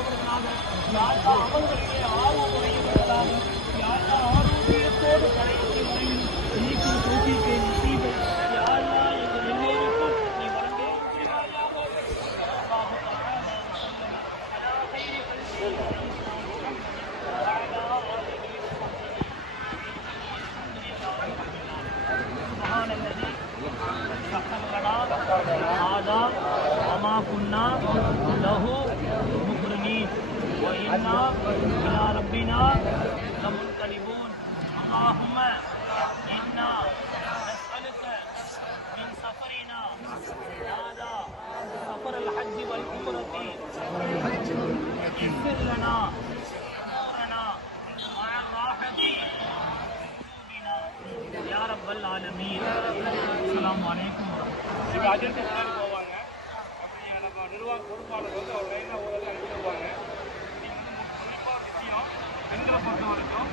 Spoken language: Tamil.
கொடுப்பவர்களாக யாரா அவர்களுடைய ஆர்வம் உடையவர்களாக யாரா ஆரோக்கியத்தோடு கடைசி வரையில் நீக்கும் தோல்விக்கு நசீபை யாரா எங்கள் எல்லோருக்கும் நீ வழங்கி سبحان الذي سخر لنا هذا وما كنا له مقرنين وإنا إلى ربنا لمنقلبون اللهم إنا نسألك من سفرنا هذا سفر الحج والعمرة يسر لنا أمورنا مع الراحة يا رب العالمين السلام عليكم இப்போ அஜென்ட் முன்னாடி போவாங்க. அப்படி நம்ம நிர்வாக பொறுப்பாளர் வந்து அவர் லைனாக ஓரளவு எடுத்துருவாங்க. நீங்கள் குறிப்பாக விஷயம் பெண்களை பொறுத்த வரைக்கும்